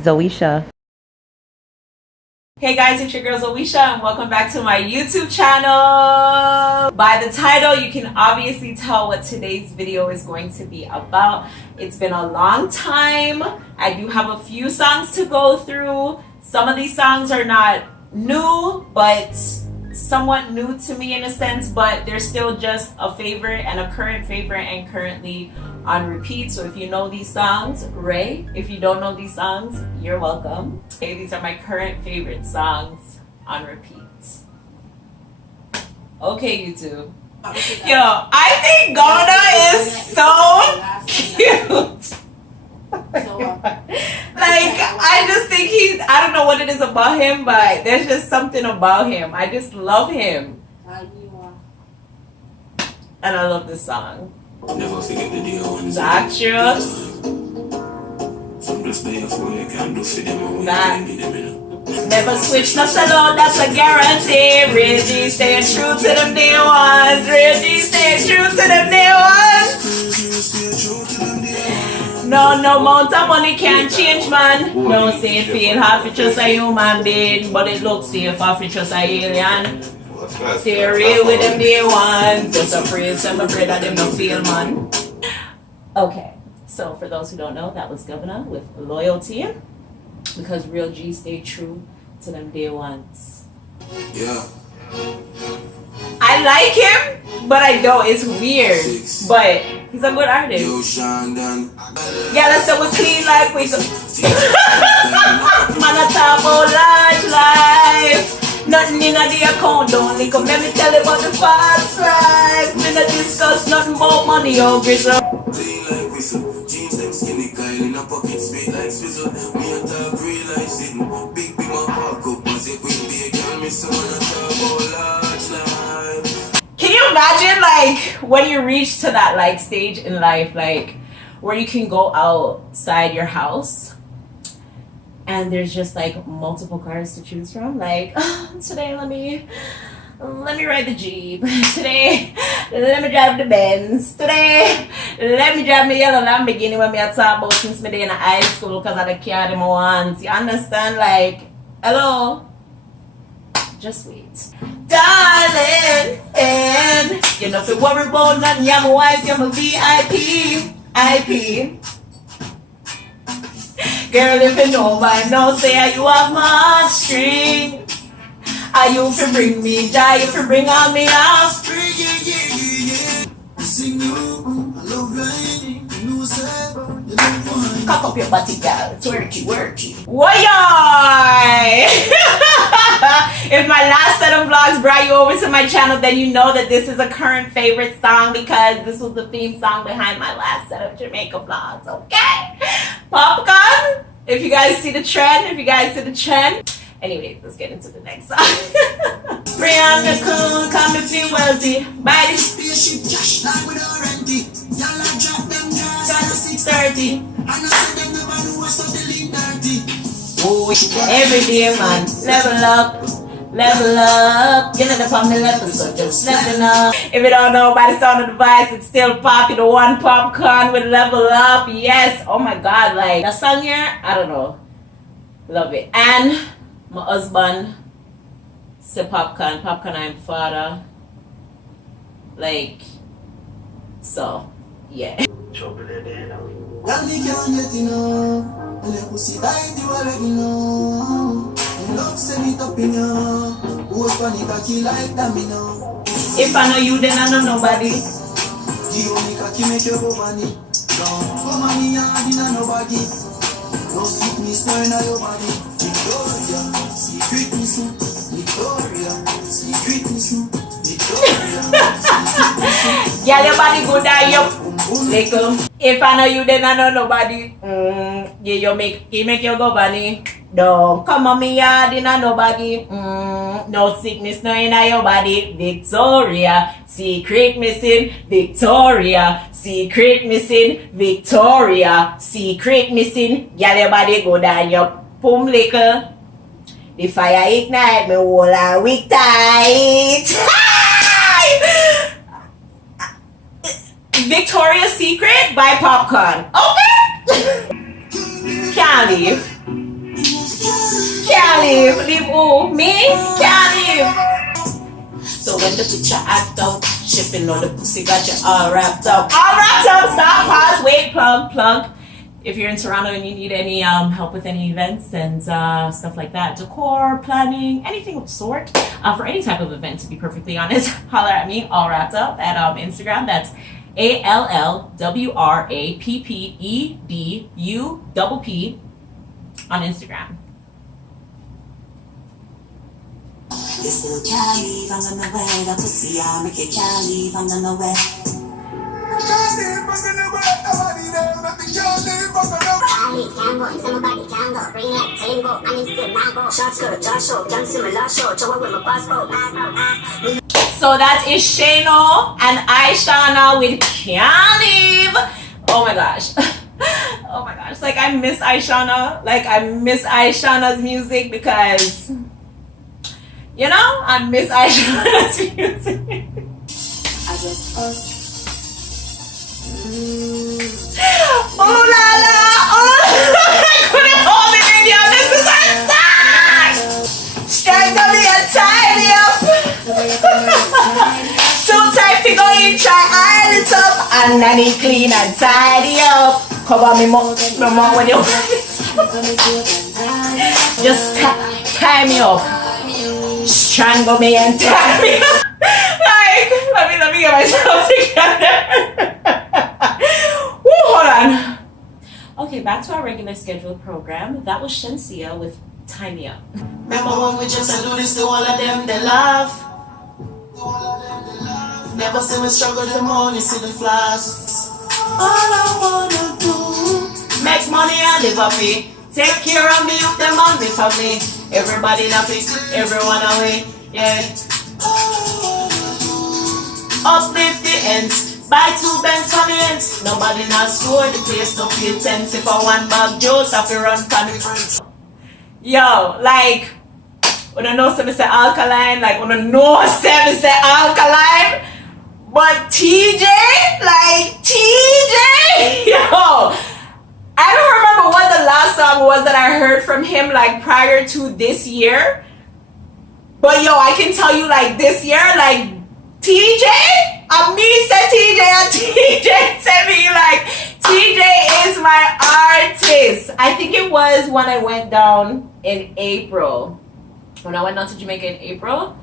Zoeshaaa. Hey guys, it's your girl Zoeshaaa and welcome back to my YouTube channel. By the title, you can obviously tell what today's video is going to be about. It's been a long time. I do have a few songs to go through. Some of these songs are not new, but somewhat new to me in a sense, but they're still just a favorite and a current favorite and currently on repeat. So if you know these songs, Ray. If you don't know these songs, you're welcome. Okay, these are my current favorite songs on repeat. Okay, YouTube. Yo, I think Ghana is so cute. Like, I just think I don't know what it is about him, but there's just something about him. I just love him. And I love this song. Never forget the deal when Never switch, no solo, that's a guarantee. Reggie staying true to them day ones. Reggie staying true to them day ones. No amount of money can change, man. No say feel half it just a human being, but it looks safe half it just a alien. Stay real with them day one. Just a praise and a bread that them don't feel, man. Okay, so for those who don't know, that was Governor with Loyalty. Because real G stay true to them day ones. Yeah. I like him, but I don't. It's weird. But he's a good artist. Yeah, let's say we clean like we go. Man, a talk about large life. Nothing in the account, don't link up. Let me tell you about the fast life. Me not discuss nothing about money or grizzle. Clean like whistle, jeans them skinny Kyle in a pocket, sweet like swizzle. Me a talk real life sitting, big be my park up. As it will be a girl, me someone a talk about large life. Can you imagine, like, when you reach to that, like, stage in life, like, where you can go outside your house and there's just like multiple cars to choose from. Like, oh, today let me ride the Jeep. Today let me drive the Benz. Today let me drive my yellow Lamborghini when me a talk about since me day in high school because of the car them want. You understand? Like, hello, just wait, darling. And you know if you worry about nothing, you're my wife, you're my VIP. Girl, if you know by now, say you have my string. Are you for bring me joy, if you bring on me offspring? Cock up your body, girl. Twerky. Woyoy! If my last set of vlogs brought you over to my channel, then you know that this is a current favorite song because this was the theme song behind my last set of Jamaica vlogs, okay? Popcorn, if you guys see the trend, Anyways, let's get into the next song. Brianna Coon, come and feel wealthy. Buy this spaceship cash like with our renty. Y'all like drop them jars. Got a 630. I know say them never do what's up the lean dirty. Oh, every day, man. Level up. Get it up on the level, so just level up. If you don't know by the sound of the voice, it's still Poppy, the one Popcorn with Level Up. Yes. Oh my God. Like, that song here, I don't know. Love it. And my husband say Popcorn I'm father. Like, so, yeah. If I know you, then I know nobody. No sickness, no in your body. Victoria, secret mission. Victoria, secret mission. Victoria, secret mission. Yeah, your body go die up. If I know you, then I know nobody. Yeah, you make you go bunny. Don't come on me yard in a nobody. No sickness, no in your body. Victoria, secret missing. Victoria, secret missing. Victoria, secret missing. Yeah, your body go down your pum liquor. The fire ignite me whole a week tight. Victoria's Secret by Popcorn. Okay. Can't leave. Can't leave. Leave who? Me? Can't leave. So when the picture act out, shipping on the pussy got you all wrapped up. All wrapped up. Stop, pause, wait, plug. If you're in Toronto and you need any help with any events and stuff like that, decor, planning, anything of sort, for any type of event, to be perfectly honest, holler at me, all wrapped up, at Instagram. That's ALLWRAPPEDUPP on Instagram. You still can't leave, I'm on the way. The pussy, I make you can't leave, I'm on the way. Can't go, and somebody can go. Bring it, tell him go, and him still not go. Shots go, Josh show, can't see my last show. Joe with my passport. So that is Shano and Aishana with Can't Leave. Oh my gosh. Oh my gosh. Like I miss Aishana. Like I miss Aishana's music because, you know, I miss Aishana's music. I just Oh la la! Oh, I couldn't hold it in here. This is our song. Strength me and tie me up. Too tight fi go in, try iron it up, and then it clean and tidy up. Cover me more when you just tie me up, strangle me and tie me up. Like let me get myself together. Hold on. Okay, back to our regular scheduled program. That was Shensia with Tie Me Up. Remember when we just do this to all of them, they laugh. Never see me struggle the more you see the flash. All I wanna do, make money and live happy. Take care of me, them and me family. Everybody laughing, everyone away, yeah. Uplift the ends. Buy 2 Benz for the ends. Nobody not score, the place don't feel tense. If I want bag Joe's, I feel run for the friends. Yo, like, when I know somebody say Alkaline, like when I know somebody say Alkaline, but TJ, like TJ, yo, I don't remember what the last song was that I heard from him like prior to this year. But yo, I can tell you like this year, like TJ, me said TJ and TJ said me, like TJ is my artist. I think it was when I went down in April. When I went down to Jamaica in April,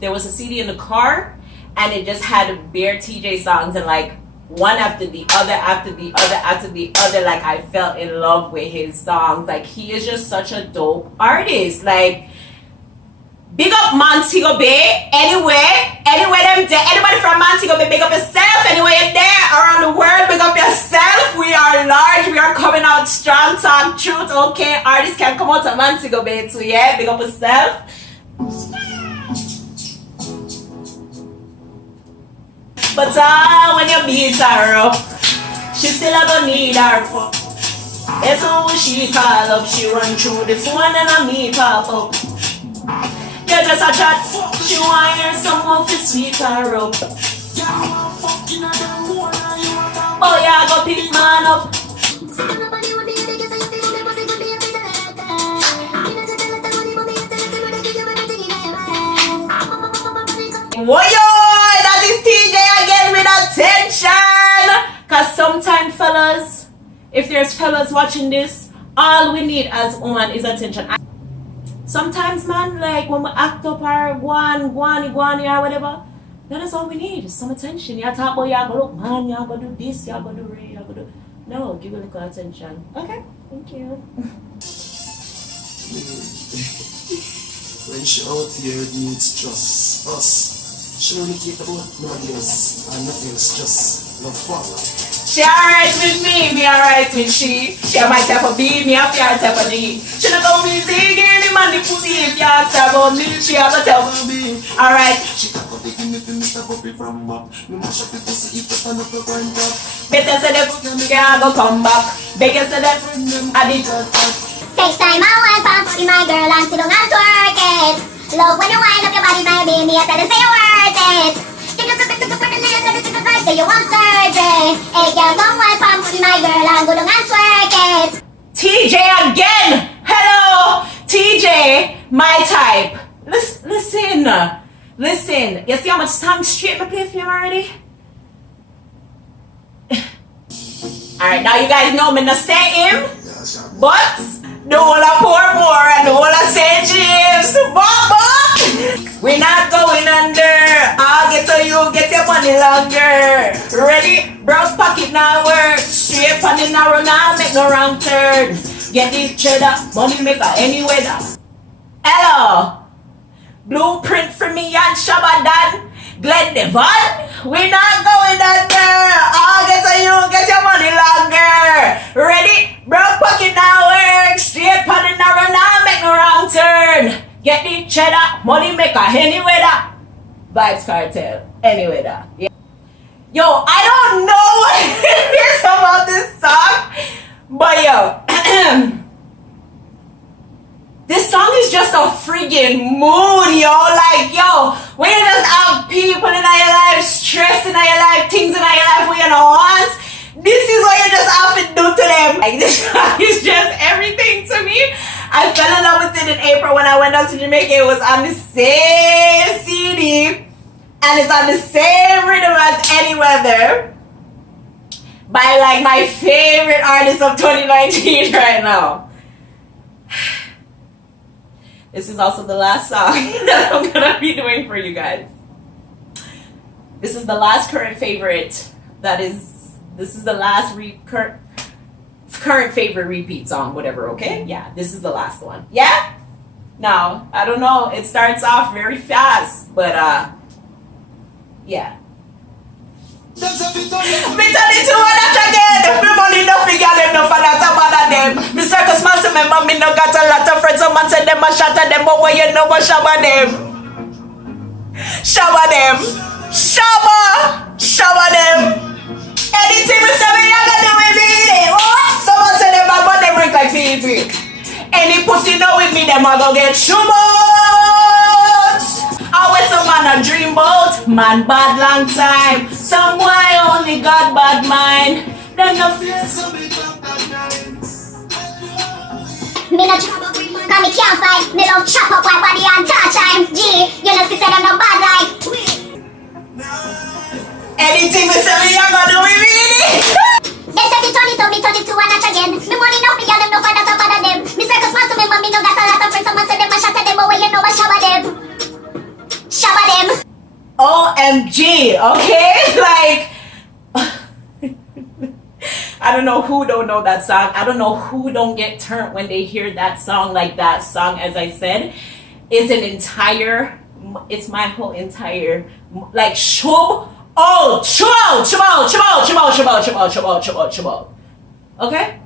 there was a CD in the car and it just had bare TJ songs and like one after the other after the other after the other. Like I fell in love with his songs. Like he is just such a dope artist. Like big up Montego Bay, anywhere them there. Anybody from Montego Bay, big up yourself. Anywhere you're there around the world, big up yourself. We are large, we are coming out strong, talk truth. Okay, artists can come out of Montego Bay too, yeah. Big up yourself. But when you beat her up, she still gonna need her fuck. That's who she call up. She run through the phone and I me pop up. You just a chat, she want hear someone to sweet her up. Oh yeah, go pick man up. Whoa, that is TJ again with attention. Cause sometimes fellas, if there's fellas watching this, all we need as woman is attention. Sometimes, man, like when we act up or guani or whatever, that is all we need, is some attention. You talk about, you go look, man, you go do this, you go do Ray, you go do. No, give a little attention. Okay, thank you. when she out here, it needs just us. She only keep about nobody else, and nothing else, just love fuck. She alright with me alright with she. She my type of B, me a your type of D. She not gonna be singing the man the pussy if you ask her about me. She have a type of B. Alright. She got a big me for Mr. Puppy from up. No mash up the pussy if you stand up your grind up. Better say that can't go come back. Better say that I did. Take time out and pump in my girl and sit down and twerk it. Love when you wind up your body, my baby, I tell you say you're worth it. Say you want surgery. Hey girl, come wipe pump in my girl and go down and twerk it. TJ again. Hello, TJ, my type. Listen. You see how much song straight I play for him already? Alright, now you guys know me not say him, but the whole of Portmore and the whole of St. James. But we're not going under. I'll get to you, get your money longer. Ready? Brown pocket now work. Straight on the narrow now, make no wrong turn. Get the cheddar, money maker any weather. Hello. Blueprint for me and Shabadan. Glen Devon. We're not going under. I'll get to you, get your money longer. Ready? Brown pocket now work. Straight on the narrow now, make no wrong turn. Get the cheddar, money maker any weather. Vibes Cartel, any weather. Yeah. Yo, I don't know what it is about this song, but yo, this song is just a friggin' mood, yo. Like, yo, when you just have people in your life, stress in your life, things in your life where you don't want, this is what you just have to do to them. Like, this song is just everything to me. I fell in love with it in April when I went out to Jamaica. It was on the same CD and it's on the same rhythm as Any Weather by like my favorite artist of 2019 right now. This is also the last song that I'm gonna be doing for you guys. This is the last current favorite. This is the last current favorite repeat song, whatever, okay? Yeah, this is the last one. Yeah? Now, I don't know, it starts off very fast, but yeah. Me tell it to one that again. Me money no figure them, no for that about them. Me circus master member, me no got a lot of friends. Someone said them a shot at them, but when you know what shabba them. Shabba them. Shabba them. Anything we say me, I got do with me. What? Someone said them but they break like TV. Any pussy know with me, them a go get shumbot. Always some man a dream about. Man bad long time. Some why only God bad mind. Them no fear so big up that nine. Me no trouble, cause me can't fight. Me love chop up my body and touch time. G, you know see say them no bad like. Anything we say me, I go do with me. They say me turn it to a notch again. Me money no figure them, no for that up out of them. Me circus master member, me no got a lot of friends. Someone said them a shot at them, but when you know what shabba them. Shabba them. OMG, okay? Like, I don't know who don't know that song. I don't know who don't get turned when they hear that song. Like that song, as I said, is it's my whole entire, like, shub. Oh, chubbo. Okay?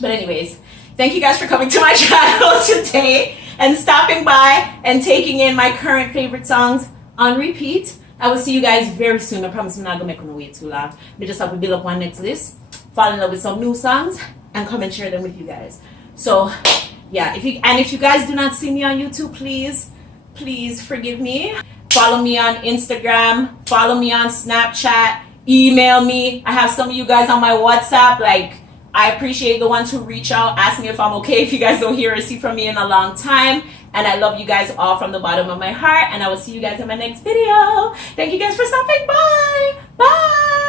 But anyways, thank you guys for coming to my channel today and stopping by and taking in my current favorite songs on repeat. I will see you guys very soon. I promise I'm not gonna make them wait too long. We just have to build up one next list, fall in love with some new songs, and come and share them with you guys. So yeah, if you guys do not see me on YouTube, please forgive me. Follow me on Instagram, follow me on Snapchat, email me. I have some of you guys on my WhatsApp. Like, I appreciate the ones who reach out, ask me if I'm okay if you guys don't hear or see from me in a long time. And I love you guys all from the bottom of my heart. And I will see you guys in my next video. Thank you guys for stopping by. Bye.